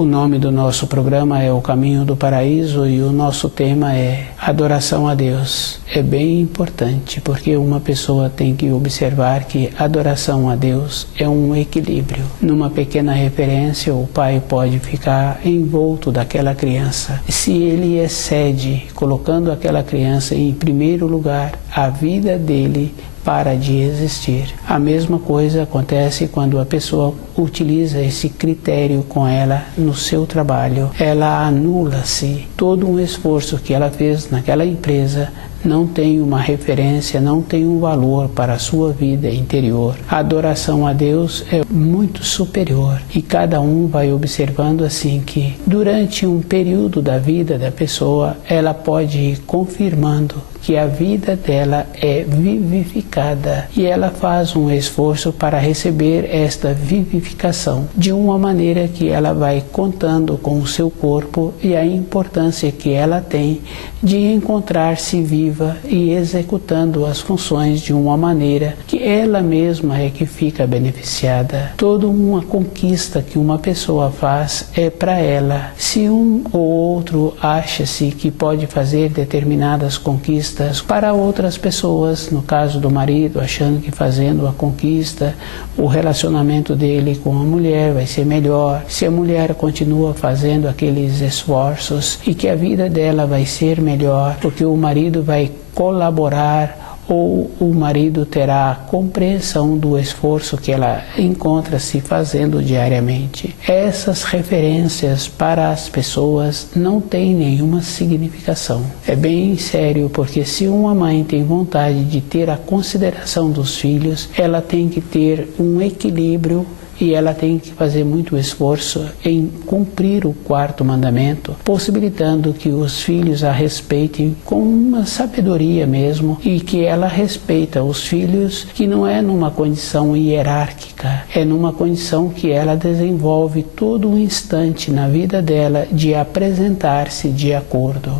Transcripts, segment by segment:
O nome do nosso programa é O Caminho do Paraíso e o nosso tema é Adoração a Deus. É bem importante porque uma pessoa tem que observar que adoração a Deus é um equilíbrio. Numa pequena referência, o pai pode ficar envolto daquela criança. Se ele excede, colocando aquela criança em primeiro lugar, a vida dele para de existir. A mesma coisa acontece quando a pessoa utiliza esse critério com ela no seu trabalho. Ela anula-se. Todo um esforço que ela fez naquela empresa não tem uma referência, não tem um valor para a sua vida interior. A adoração a Deus é muito superior e cada um vai observando assim que durante um período da vida da pessoa ela pode ir confirmando que a vida dela é vivificada e ela faz um esforço para receber esta vivificação de uma maneira que ela vai contando com o seu corpo e a importância que ela tem de encontrar-se viva e executando as funções de uma maneira que ela mesma é que fica beneficiada. Toda uma conquista que uma pessoa faz é para ela. Se um ou outro acha-se que pode fazer determinadas conquistas para outras pessoas, no caso do marido, achando que fazendo a conquista, o relacionamento dele com a mulher vai ser melhor, se a mulher continua fazendo aqueles esforços e que a vida dela vai ser melhor, porque o marido vai colaborar ou o marido terá a compreensão do esforço que ela encontra-se fazendo diariamente. Essas referências para as pessoas não têm nenhuma significação. É bem sério, porque se uma mãe tem vontade de ter a consideração dos filhos, ela tem que ter um equilíbrio e ela tem que fazer muito esforço em cumprir o quarto mandamento, possibilitando que os filhos a respeitem com uma sabedoria mesmo e que ela respeita os filhos, que não é numa condição hierárquica, é numa condição que ela desenvolve todo um instante na vida dela de apresentar-se de acordo.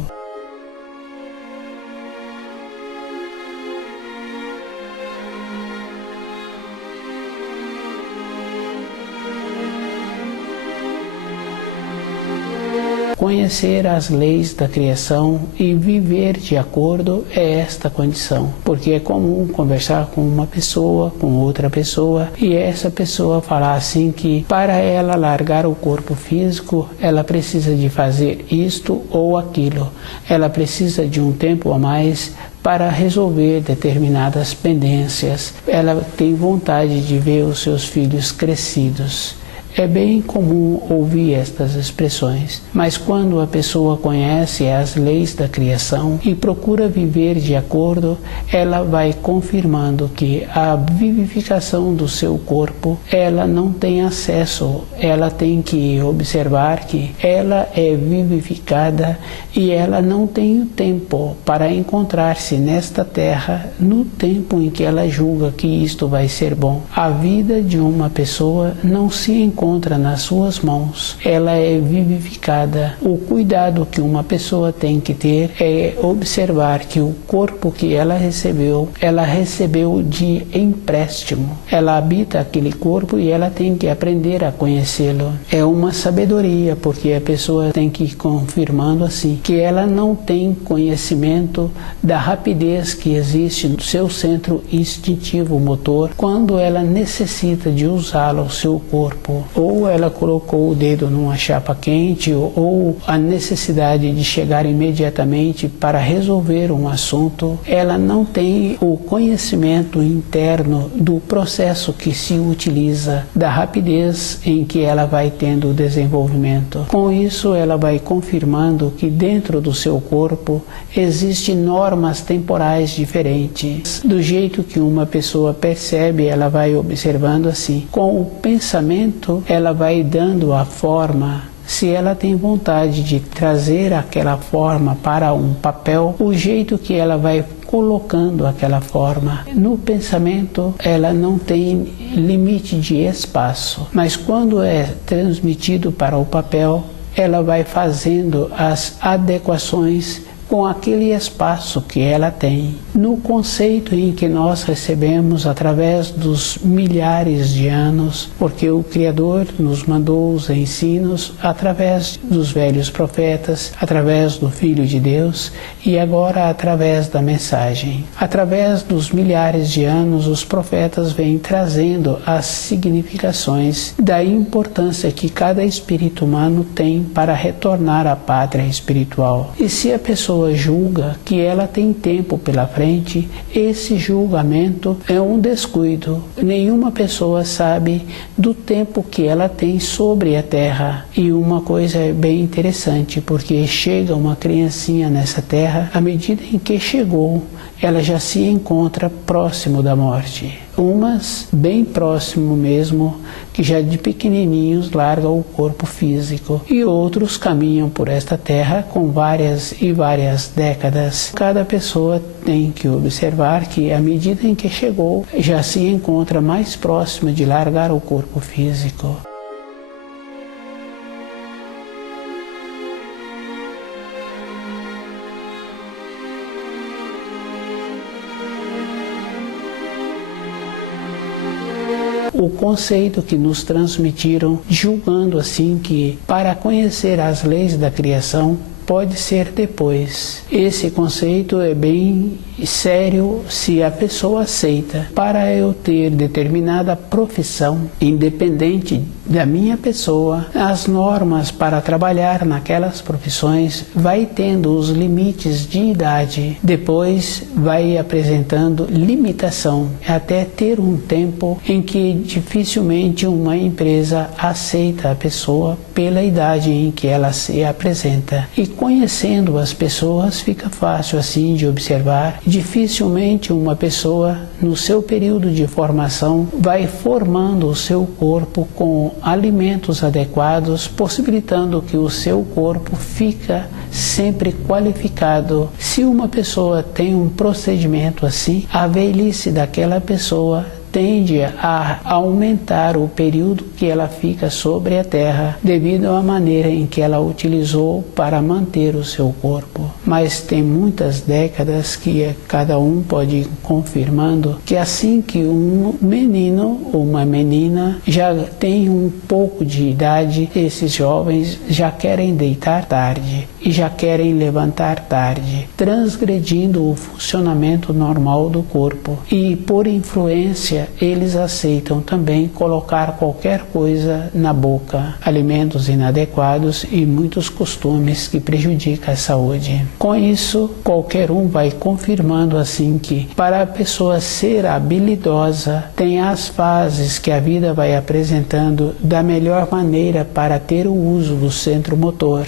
Conhecer as leis da criação e viver de acordo é esta condição, porque é comum conversar com uma pessoa, com outra pessoa, e essa pessoa falar assim que para ela largar o corpo físico, ela precisa de fazer isto ou aquilo, ela precisa de um tempo a mais para resolver determinadas pendências, ela tem vontade de ver os seus filhos crescidos. É bem comum ouvir estas expressões, mas quando a pessoa conhece as leis da criação e procura viver de acordo, ela vai confirmando que a vivificação do seu corpo, ela não tem acesso, ela tem que observar que ela é vivificada e ela não tem o tempo para encontrar-se nesta terra no tempo em que ela julga que isto vai ser bom. A vida de uma pessoa não se encontra nas suas mãos, ela é vivificada. O cuidado que uma pessoa tem que ter é observar que o corpo que ela recebeu de empréstimo. Ela habita aquele corpo e ela tem que aprender a conhecê-lo. É uma sabedoria, porque a pessoa tem que ir confirmando assim, que ela não tem conhecimento da rapidez que existe no seu centro instintivo motor quando ela necessita de usá-lo ao seu corpo. Ou ela colocou o dedo numa chapa quente, ou a necessidade de chegar imediatamente para resolver um assunto, ela não tem o conhecimento interno do processo que se utiliza, da rapidez em que ela vai tendo o desenvolvimento. Com isso, ela vai confirmando que dentro do seu corpo existem normas temporais diferentes. Do jeito que uma pessoa percebe, ela vai observando assim. Com o pensamento, ela vai dando a forma. Se ela tem vontade de trazer aquela forma para um papel, o jeito que ela vai colocando aquela forma. No pensamento, ela não tem limite de espaço, mas quando é transmitido para o papel, ela vai fazendo as adequações com aquele espaço que ela tem. No conceito em que nós recebemos através dos milhares de anos, porque o Criador nos mandou os ensinos através dos velhos profetas, através do Filho de Deus e agora através da mensagem. Através dos milhares de anos, os profetas vêm trazendo as significações da importância que cada espírito humano tem para retornar à pátria espiritual. E se a pessoa julga que ela tem tempo pela frente, esse julgamento é um descuido. Nenhuma pessoa sabe do tempo que ela tem sobre a terra. E uma coisa é bem interessante, porque chega uma criancinha nessa terra, à medida em que chegou, ela já se encontra próximo da morte. Umas bem próximo mesmo, que já de pequenininhos largam o corpo físico. E outros caminham por esta terra com várias e várias décadas. Cada pessoa tem que observar que, à medida em que chegou, já se encontra mais próxima de largar o corpo físico. O conceito que nos transmitiram, julgando assim que para conhecer as leis da criação pode ser depois. Esse conceito é bem sério se a pessoa aceita. Para eu ter determinada profissão, independente da minha pessoa, as normas para trabalhar naquelas profissões vai tendo os limites de idade. Depois vai apresentando limitação até ter um tempo em que dificilmente uma empresa aceita a pessoa pela idade em que ela se apresenta. E conhecendo as pessoas fica fácil assim de observar. Dificilmente uma pessoa no seu período de formação vai formando o seu corpo com alimentos adequados, possibilitando que o seu corpo fica sempre qualificado. Se uma pessoa tem um procedimento assim, a velhice daquela pessoa tende a aumentar o período que ela fica sobre a terra, devido à maneira em que ela utilizou para manter o seu corpo. Mas tem muitas décadas que cada um pode ir confirmando que assim que um menino ou uma menina já tem um pouco de idade, esses jovens já querem deitar tarde e já querem levantar tarde, transgredindo o funcionamento normal do corpo. E por influência eles aceitam também colocar qualquer coisa na boca, alimentos inadequados e muitos costumes que prejudicam a saúde. Com isso, qualquer um vai confirmando assim que, para a pessoa ser habilidosa, tem as fases que a vida vai apresentando da melhor maneira para ter o uso do centro motor.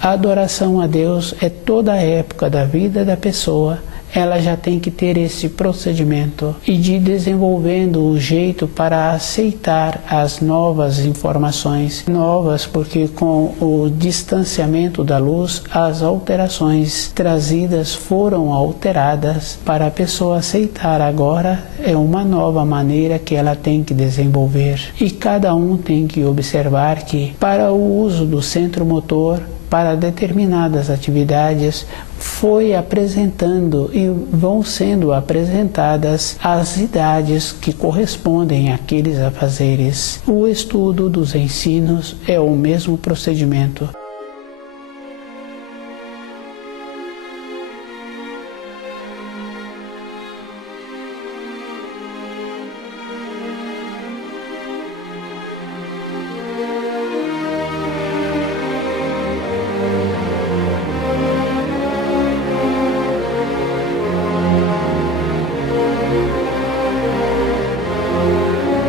A adoração a Deus é toda a época da vida da pessoa. Ela já tem que ter esse procedimento e de desenvolvendo o jeito para aceitar as novas informações, novas porque com o distanciamento da luz as alterações trazidas foram alteradas. Para a pessoa aceitar agora é uma nova maneira que ela tem que desenvolver, e cada um tem que observar que para o uso do centro motor para determinadas atividades foi apresentando e vão sendo apresentadas as idades que correspondem àqueles afazeres. O estudo dos ensinos é o mesmo procedimento.